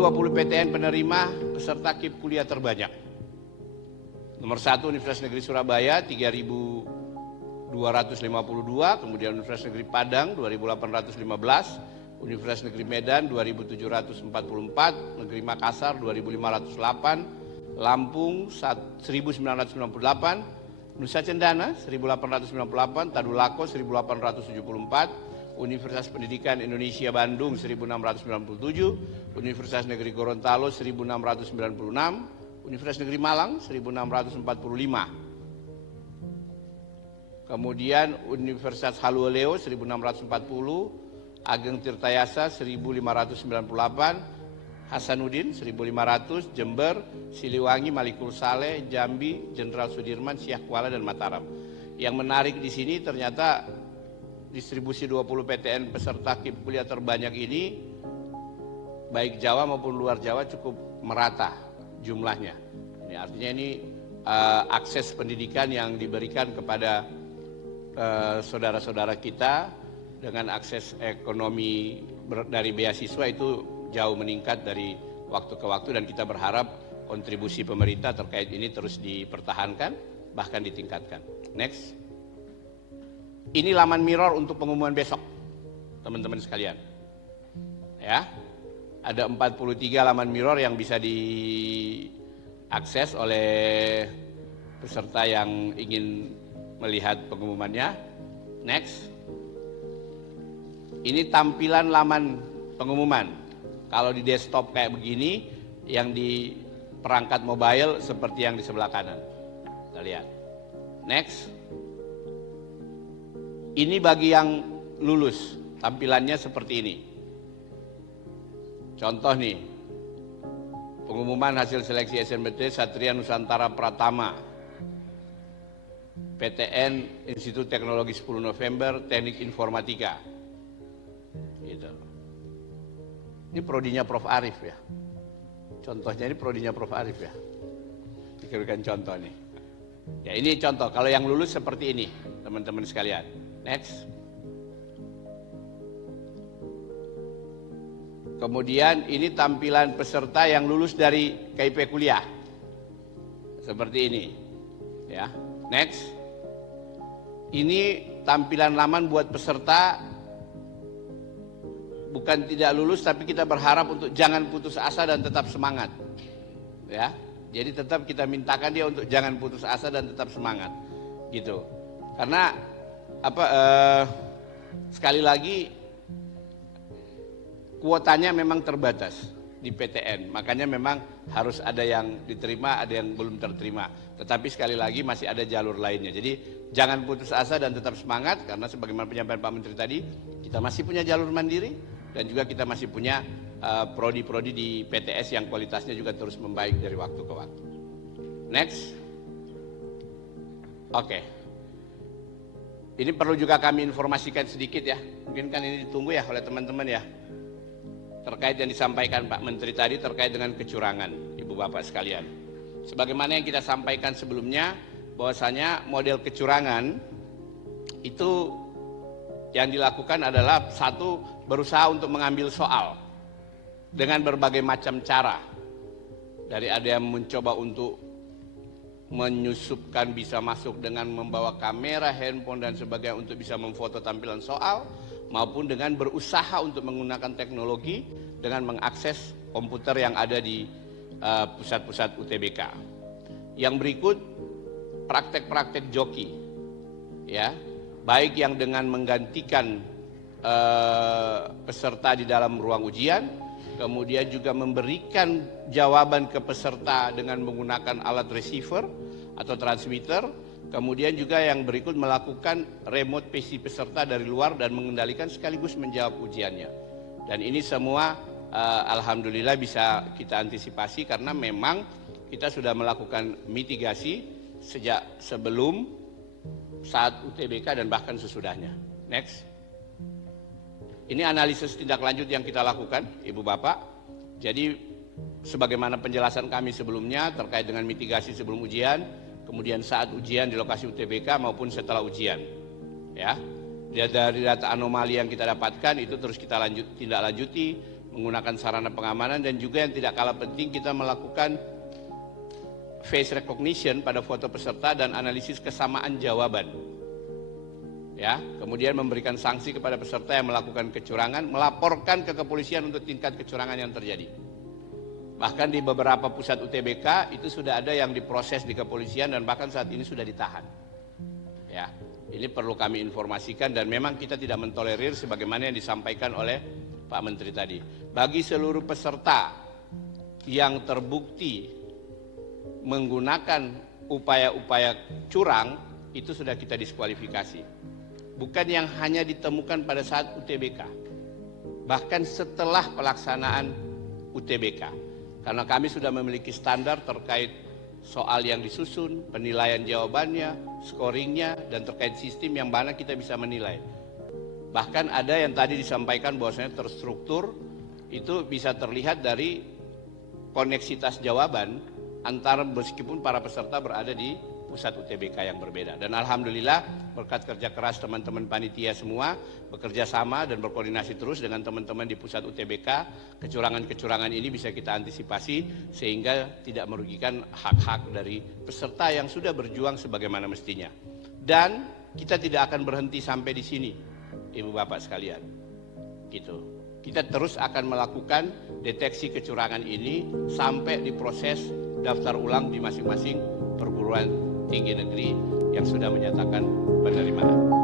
20 PTN penerima peserta KIP kuliah terbanyak. Nomor 1 Universitas Negeri Surabaya 3.252, kemudian Universitas Negeri Padang 2.815, Universitas Negeri Medan 2.744, Negeri Makassar 2.508, Lampung 1.998, Nusa Cendana 1.898, Tadulako 1.874, Universitas Pendidikan Indonesia Bandung 1.697, Universitas Negeri Gorontalo 1.696, Universitas Negeri Malang 1.645. Kemudian Universitas Haluoleo 1.640, Ageng Tirtayasa 1.598, Hasanuddin 1.500, Jember, Siliwangi, Malikul Saleh, Jambi, Jenderal Sudirman, Siak Kuala dan Mataram. Yang menarik di sini ternyata distribusi 20 PTN peserta KIP kuliah terbanyak ini baik Jawa maupun luar Jawa cukup merata jumlahnya. Ini artinya ini akses pendidikan yang diberikan kepada saudara-saudara kita dengan akses ekonomi dari beasiswa itu jauh meningkat dari waktu ke waktu, dan kita berharap kontribusi pemerintah terkait ini terus dipertahankan bahkan ditingkatkan. Next. Ini laman mirror untuk pengumuman besok, teman-teman sekalian. Ya. Ada 43 laman mirror yang bisa diakses oleh peserta yang ingin melihat pengumumannya. Next. Ini tampilan laman pengumuman. Kalau di desktop kayak begini, yang di perangkat mobile seperti yang di sebelah kanan. Kita lihat. Next. Ini bagi yang lulus, tampilannya seperti ini. Contoh nih, pengumuman hasil seleksi SNMPTN Satria Nusantara Pratama, PTN Institut Teknologi 10 November Teknik Informatika. Gitu. Ini prodinya Prof. Arif ya. Contohnya ini prodinya Prof. Arif ya. Diberikan contoh nih. Ya ini contoh, kalau yang lulus seperti ini, teman-teman sekalian. Next. Kemudian ini tampilan peserta yang lulus dari KIP kuliah. Seperti ini. Ya. Next. Ini tampilan laman buat peserta bukan tidak lulus, tapi kita berharap untuk jangan putus asa dan tetap semangat. Ya. Jadi tetap kita mintakan dia untuk jangan putus asa dan tetap semangat. Gitu. Karena sekali lagi kuotanya memang terbatas di PTN, makanya memang harus ada yang diterima, ada yang belum terterima. Tetapi sekali lagi masih ada jalur lainnya. Jadi jangan putus asa dan tetap semangat, karena sebagaimana penyampaian Pak Menteri tadi, kita masih punya jalur mandiri dan juga kita masih punya prodi-prodi di PTS yang kualitasnya juga terus membaik dari waktu ke waktu. Next. Oke. Ini perlu juga kami informasikan sedikit ya. Mungkin kan ini ditunggu ya oleh teman-teman ya. Terkait yang disampaikan Pak Menteri tadi terkait dengan kecurangan, Ibu Bapak sekalian. Sebagaimana yang kita sampaikan sebelumnya, bahwasanya model kecurangan itu yang dilakukan adalah satu, berusaha untuk mengambil soal dengan berbagai macam cara. Dari ada yang mencoba untuk menyusupkan bisa masuk dengan membawa kamera, handphone dan sebagainya untuk bisa memfoto tampilan soal, maupun dengan berusaha untuk menggunakan teknologi dengan mengakses komputer yang ada di pusat-pusat UTBK. Yang berikut praktek-praktek joki, ya, baik yang dengan menggantikan peserta di dalam ruang ujian, kemudian juga memberikan jawaban ke peserta dengan menggunakan alat receiver atau transmitter. Kemudian juga yang berikut melakukan remote PC peserta dari luar dan mengendalikan sekaligus menjawab ujiannya. Dan ini semua alhamdulillah bisa kita antisipasi karena memang kita sudah melakukan mitigasi sejak sebelum, saat UTBK dan bahkan sesudahnya. Next. Ini analisis tindak lanjut yang kita lakukan, Ibu Bapak. Jadi sebagaimana penjelasan kami sebelumnya terkait dengan mitigasi sebelum ujian, kemudian saat ujian di lokasi UTBK maupun setelah ujian. Ya. Dari data anomali yang kita dapatkan itu terus kita tindak lanjuti menggunakan sarana pengamanan, dan juga yang tidak kalah penting kita melakukan face recognition pada foto peserta dan analisis kesamaan jawaban. Ya, kemudian memberikan sanksi kepada peserta yang melakukan kecurangan, melaporkan ke kepolisian untuk tingkat kecurangan yang terjadi. Bahkan di beberapa pusat UTBK itu sudah ada yang diproses di kepolisian dan bahkan saat ini sudah ditahan. Ya, ini perlu kami informasikan dan memang kita tidak mentolerir sebagaimana yang disampaikan oleh Pak Menteri tadi. Bagi seluruh peserta yang terbukti menggunakan upaya-upaya curang, itu sudah kita diskualifikasi. Bukan yang hanya ditemukan pada saat UTBK, bahkan setelah pelaksanaan UTBK. Karena kami sudah memiliki standar terkait soal yang disusun, penilaian jawabannya, scoringnya, dan terkait sistem yang mana kita bisa menilai. Bahkan ada yang tadi disampaikan bahwasanya terstruktur, itu bisa terlihat dari koneksitas jawaban antara meskipun para peserta berada di pusat UTBK yang berbeda. Dan alhamdulillah berkat kerja keras teman-teman panitia semua bekerja sama dan berkoordinasi terus dengan teman-teman di pusat UTBK, kecurangan-kecurangan ini bisa kita antisipasi sehingga tidak merugikan hak-hak dari peserta yang sudah berjuang sebagaimana mestinya. Dan kita tidak akan berhenti sampai di sini, Ibu Bapak sekalian. Gitu. Kita terus akan melakukan deteksi kecurangan ini sampai diproses daftar ulang di masing-masing perguruan tinggi negeri yang sudah menyatakan penerimaan.